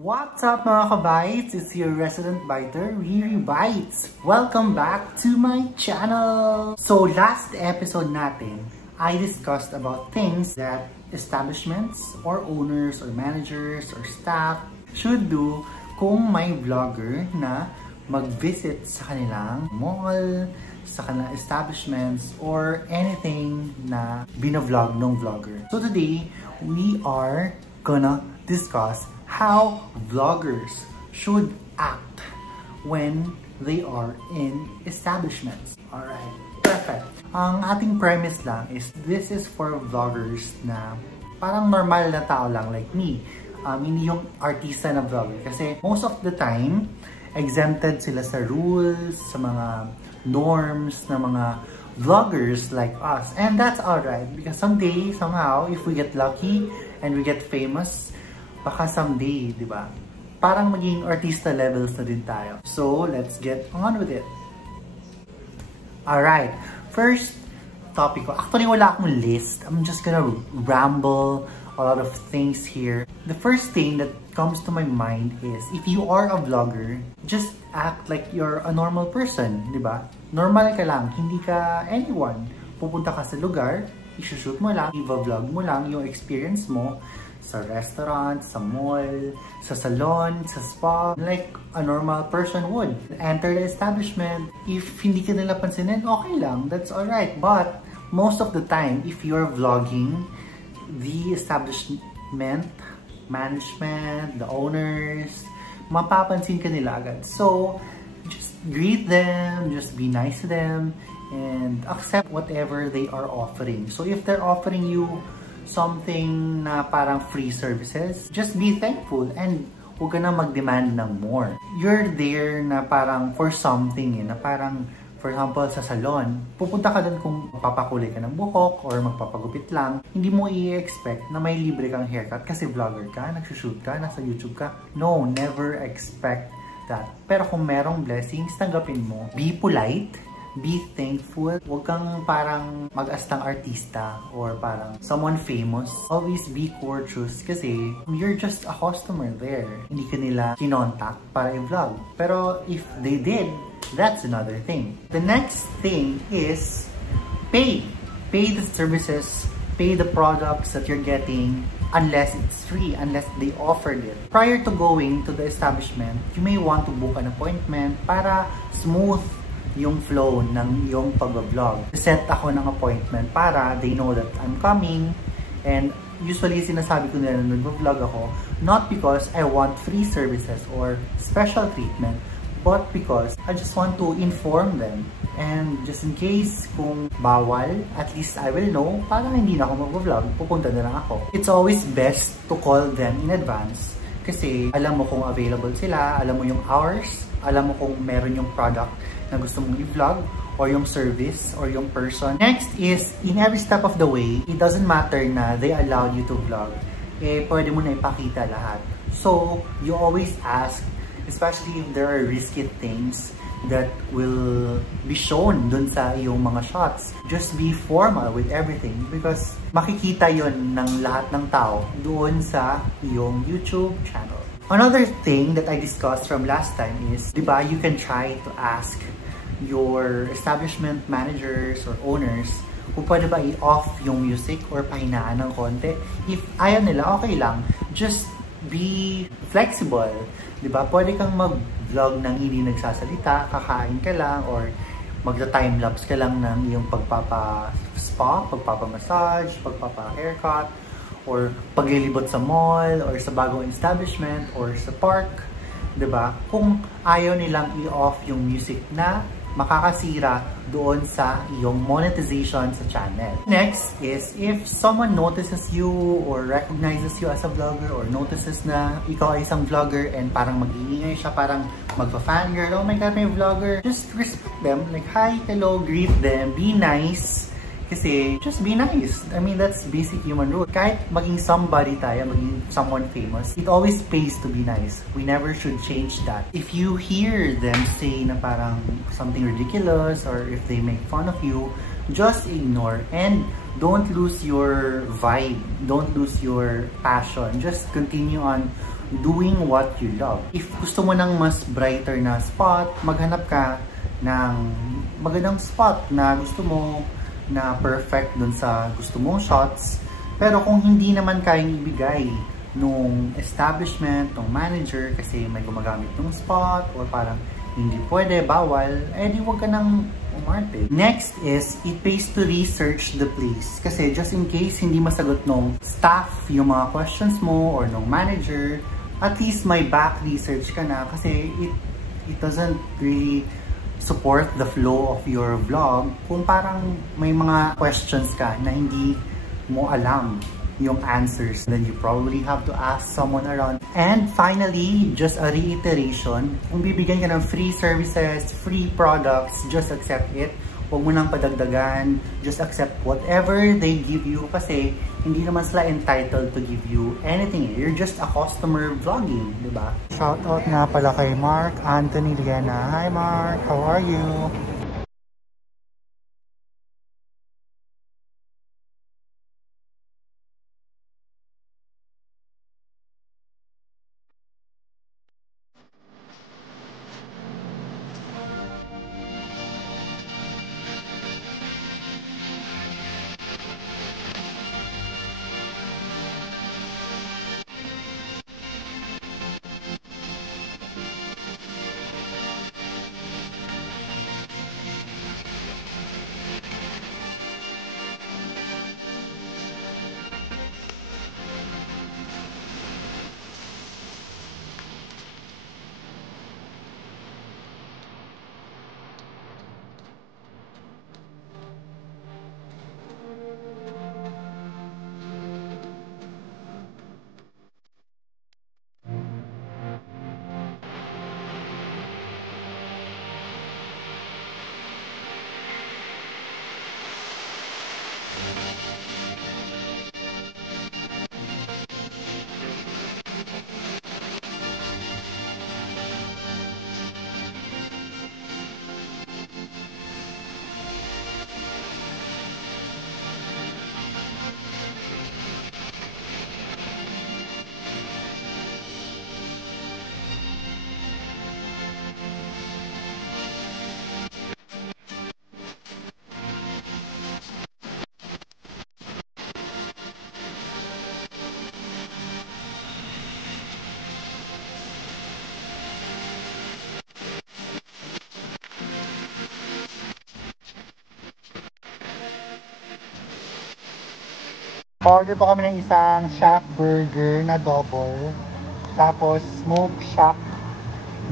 What's up mga kabites? It's your resident biter, Riri Bites. Welcome back to my channel! So last episode natin, I discussed about things that establishments or owners or managers or staff should do kung may vlogger na mag-visit sa kanilang mall, sa kanilang establishments, or anything na binavlog ng vlogger. So today, we are gonna discuss how vloggers should act when they are in establishments. Alright, perfect. Ang ating premise lang is this is for vloggers na parang normal na tao lang like me. Hindi yung artista na vlogger. Kasi most of the time, exempted sila sa rules, sa mga norms na mga vloggers like us. And that's alright because someday, somehow, if we get lucky and we get famous, baka someday, di ba? Parang maging artista levels na din tayo. So, let's get on with it. Alright, first topic ko. Actually, wala akong list. I'm just gonna ramble a lot of things here. The first thing that comes to my mind is, if you are a vlogger, just act like you're a normal person, di ba? Normal ka lang, hindi ka anyone. Pupunta ka sa lugar, i-shoot mo lang, i-vlog mo lang yung experience mo sa restaurant, sa mall, sa salon, sa spa, like a normal person would. Enter the establishment, if hindi ka nila pansinin, okay lang, that's alright. But most of the time, if you're vlogging, the establishment, management, the owners, mapapansin ka nila agad. So, just greet them, just be nice to them, and accept whatever they are offering. So, if they're offering you something na parang free services, just be thankful and huwag ka na mag-demand ng more. You're there na parang for something, na parang, for example, sa salon, pupunta ka dun kung papakulay ka ng buhok or magpapagupit lang, hindi mo i-expect na may libre kang haircut kasi vlogger ka, nagsushoot ka, nasa YouTube ka. No, never expect that. Pero kung merong blessings, tanggapin mo. Be polite, be thankful. Huwag kang parang mag-astang artista or parang someone famous. Always be courteous kasi you're just a customer there. Hindi ka nila kinontak para i-vlog. Pero if they did, that's another thing. The next thing is pay. Pay the services, pay the products that you're getting unless it's free, unless they offered it. Prior to going to the establishment, you may want to book an appointment para smooth yung flow ng yung pag-vlog. Set ako ng appointment para they know that I'm coming, and usually sinasabi ko nila na nag-vlog ako not because I want free services or special treatment, but because I just want to inform them. And just in case kung bawal, at least I will know para hindi na ako mag-vlog, pupunta na lang ako. It's always best to call them in advance kasi alam mo kung available sila, alam mo yung hours, alam mo kung meron yung product na gusto mong i-vlog, or yung service, or yung person. Next is, in every step of the way, it doesn't matter na they allowed you to vlog. Pwede mo na ipakita lahat. So, you always ask, especially if there are risky things that will be shown dun sa iyong mga shots. Just be formal with everything because makikita yon ng lahat ng tao doon sa iyong YouTube channel. Another thing that I discussed from last time is, di ba, you can try to ask your establishment managers or owners kung pwede ba i-off yung music or pahinaan ng konti. If ayaw nila, okay lang. Just be flexible. Di ba? Pwede kang mag-vlog ng hindi nagsasalita, kakain ka lang, or magta-timelapse ka lang ng iyong pagpapa-spa, pagpapa-massage, pagpapa-haircut, or paglilibot sa mall, or sa bagong establishment, or sa park, diba? Kung ayaw nilang i-off yung music na makakasira doon sa iyong monetization sa channel. Next is, if someone notices you or recognizes you as a vlogger or notices na ikaw ay isang vlogger and parang mag-iingay siya, parang magpa-fangirl, oh my god, may vlogger, just respect them. Like, hi, hello, greet them, be nice. Kasi, just be nice. I mean, that's basic human rule. Kahit maging somebody tayo, maging someone famous, it always pays to be nice. We never should change that. If you hear them say na parang something ridiculous or if they make fun of you, just ignore and don't lose your vibe. Don't lose your passion. Just continue on doing what you love. If gusto mo ng mas brighter na spot, maghanap ka ng magandang spot na gusto mo, na perfect dun sa gusto mong shots. Pero kung hindi naman kayang ibigay nung establishment, nung manager, kasi may gumagamit ng spot or parang hindi pwede, bawal, eh di wag ka nang umarte. Next is, it pays to research the place. Kasi just in case hindi masagot nung staff yung mga questions mo or nung manager, at least may back research ka na kasi it doesn't really support the flow of your vlog kung parang may mga questions ka na hindi mo alam yung answers, then you probably have to ask someone around. And finally, just a reiteration, kung bibigyan ka ng free services, free products, just accept it. Huwag mo nang padagdagan, just accept whatever they give you kasi hindi naman sila entitled to give you anything. You're just a customer vlogging, di ba? Shoutout nga pala kay Mark Anthony Liana. Hi Mark, how are you? Order po kami ng isang Shack Burger na double. Tapos Smoke Shack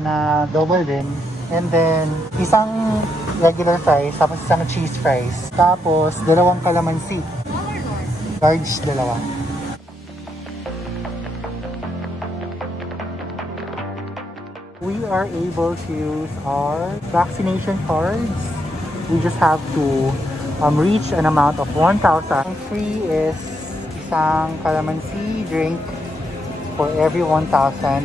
na double din. And then, isang regular fries, tapos isang cheese fries. Tapos, dalawang kalamansi. Large, dalawa. We are able to use our vaccination cards. We just have to reach an amount of 1,000. Free is isang calamansi drink for every 1,000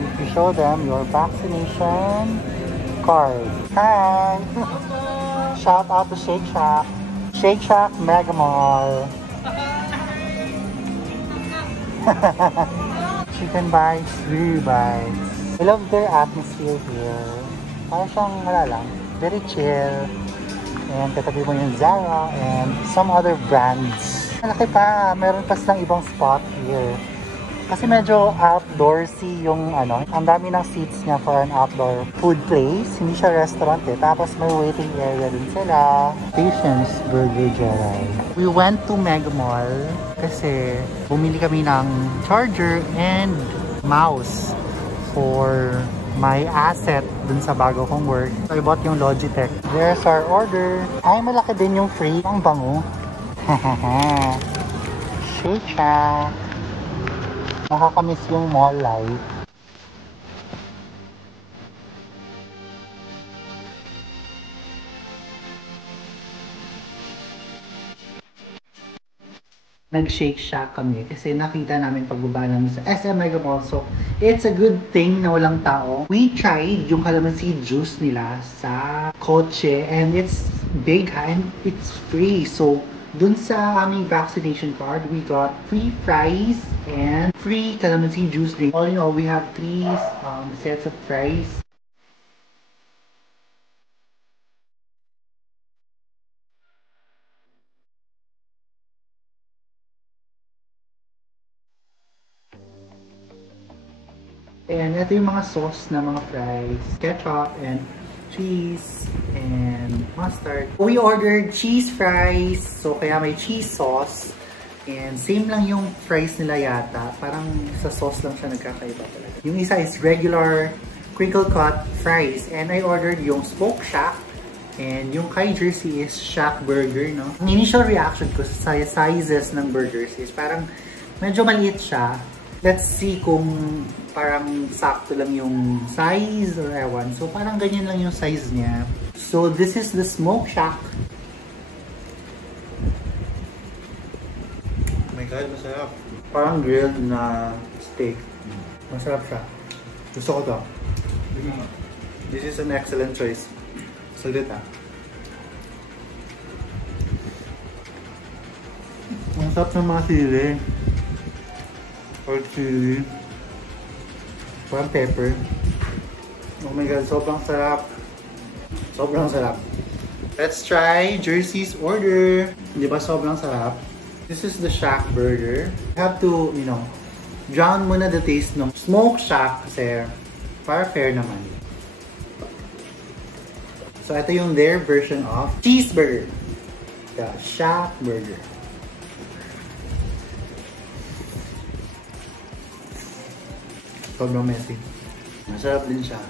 if you show them your vaccination card. Hi! Shout out to Shake Shack. Shake Shack Mega Mall. Chicken bites, grill bites. I love their atmosphere here. Parang siyang wala lang, very chill. And katabi mo yung Zara and some other brands. Malaki pa, meron pa silang ibang spot here. Kasi medyo outdoorsy yung ano, ang dami ng seats niya for an outdoor food place. Hindi siya restaurant eh. Tapos may waiting area din sila. Patience Burger Joyride. We went to Mega Mall kasi bumili kami ng charger and mouse for my asset dun sa bago kong work. So I bought yung Logitech. There's our order. Ay, malaki din yung free. Ang bango. Hahaha. Shake Shack. Nakakamiss yung mall life. Nag-Shake Shack kami kasi nakita namin pagbaba namin sa SM Mega Mall. So, it's a good thing na walang tao. We tried yung calamansi juice nila sa kotse and it's big and it's free. So, Dun sa aming vaccination card, we got free fries and free calamansi juice drink. All in all, we have 3 sets of fries. And ito yung mga sauce na mga fries, ketchup and cheese and mustard. We ordered cheese fries, so kaya may cheese sauce. And same lang yung fries nila yata, parang sa sauce lang siya nagkakaiba talaga. Yung isa is regular crinkle cut fries and I ordered yung Smoke Shack. And yung kay Jersey is Shack Burger, no? Ang initial reaction ko sa sizes ng burgers is parang medyo maliit siya. Let's see kung parang sakto lang yung size or ewan. So parang ganyan lang yung size niya. So this is the Smoke Shack. Oh my god, masarap. Parang grilled na steak. Masarap siya. Gusto ko to. This is an excellent choice. Salit ah. Ang sarap ng mga sili. Or chili. Parang pepper. Oh my god, sobrang sarap. Sobrang sarap. Let's try Jersey's order. Di ba sobrang sarap? This is the Shack Burger. You have to, you know, drown muna the taste ng Smoke Shack kasi para fair naman. So ito yung their version of cheeseburger. The Shack Burger. Sobrang messy. Masarap din siya.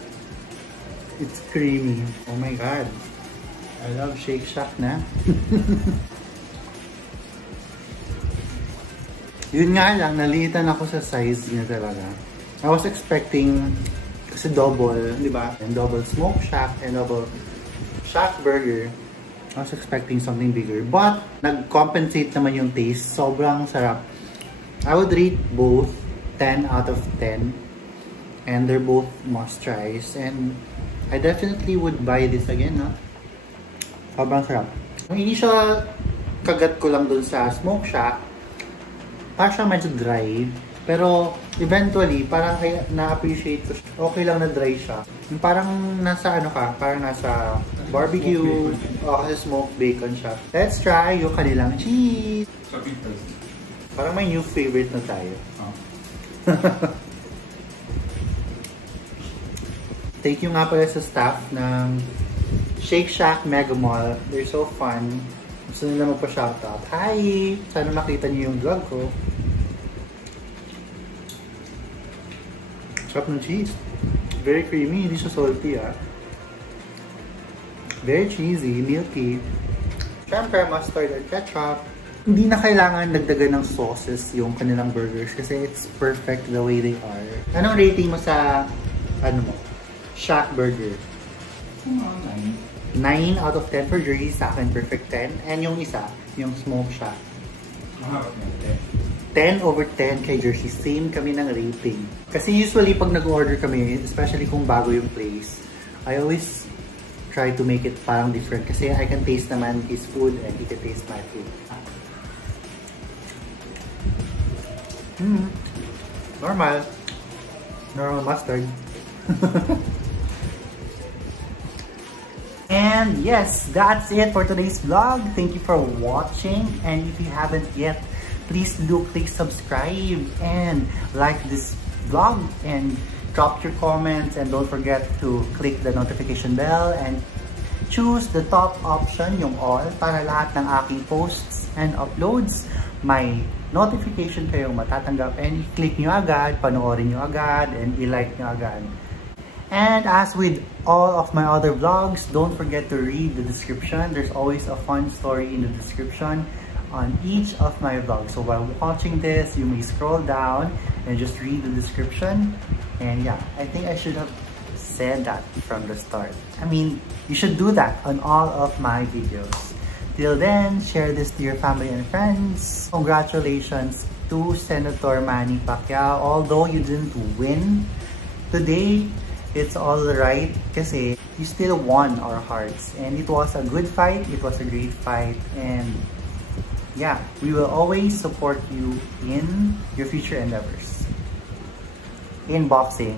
It's creamy. Oh my god. I love Shake Shack na. Yun nga lang, nalitan ako sa size niya talaga. I was expecting, kasi double, di ba? And double Smoke Shack and double Shack Burger. I was expecting something bigger. But, nag-compensate naman yung taste. Sobrang sarap. I would rate both 10 out of 10. And they're both must-tries. And I definitely would buy this again, no? Sobrang sarap. Ang initial kagat ko lang dun sa Smoke Shack, parang siya medyo dry. Pero eventually, parang na-appreciate ko siya. Okay lang na dry siya. Yung parang nasa ano ka, parang nasa barbecue. O kasi smoked bacon siya. Let's try yung kanilang cheese. Parang may new favorite na tayo. Oh. Thank you nga pala sa staff ng Shake Shack Mega Mall. They're so fun. Gusto nila magpa-shoutout. Hi! Sana makita niyo yung vlog ko. Sarap ng cheese. Very creamy. Hindi siya salty ah. Very cheesy. Milky. Siyempre, mustard or ketchup. Hindi na kailangan dagdagan ng sauces yung kanilang burgers kasi it's perfect the way they are. Anong rating mo sa ano mo? Shack Burger? 9 out of 10 for Jersey, sa akin perfect 10. And yung isa, yung Smoke Shack. 10 over 10 kay Jersey. Same kami ng rating. Kasi usually pag nag-order kami, especially kung bago yung place, I always try to make it parang different. Kasi I can taste naman his food and he can taste my food. Normal. Normal mustard. And yes, that's it for today's vlog. Thank you for watching. And if you haven't yet, please do click subscribe and like this vlog and drop your comments, and don't forget to click the notification bell and choose the top option, yung all, para lahat ng aking posts and uploads may notification kayong matatanggap, and i-click nyo agad, panoorin nyo agad, and i-like nyo agad. And as with all of my other vlogs, don't forget to read the description. There's always a fun story in the description on each of my vlogs. So while watching this, you may scroll down and just read the description. And yeah, I think I should have said that from the start. I mean, you should do that on all of my videos. Till then, share this to your family and friends. Congratulations to Senator Manny Pacquiao. Although you didn't win today, it's all right kasi you still won our hearts. And it was a good fight. It was a great fight. And yeah, we will always support you in your future endeavors in boxing.